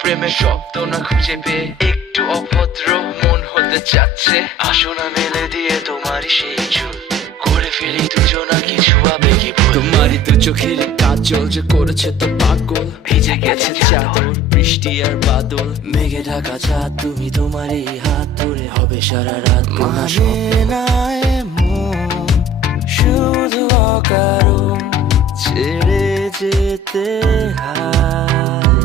প্রেমের শব্দ না খুঁজে পেয়ে একটু অভদ্র মন হতে চাচ্ছে। আসো না মেলে দিয়ে তোমারই সেই চুল, করে ফেলি দুজনা কিছু আবেগী ভুল। তোমারই দু চোখের কাজল যে করেছে তো পাগল, ভিজে গেছে চাদর বৃষ্টি আর বাদল, মেঘে ঢাকা চাঁদ তুমি তোমারই হাত ধরে হবে সারা রাত। মানে না এমন শুধু অকারণ ছেড়ে যেতে হয়।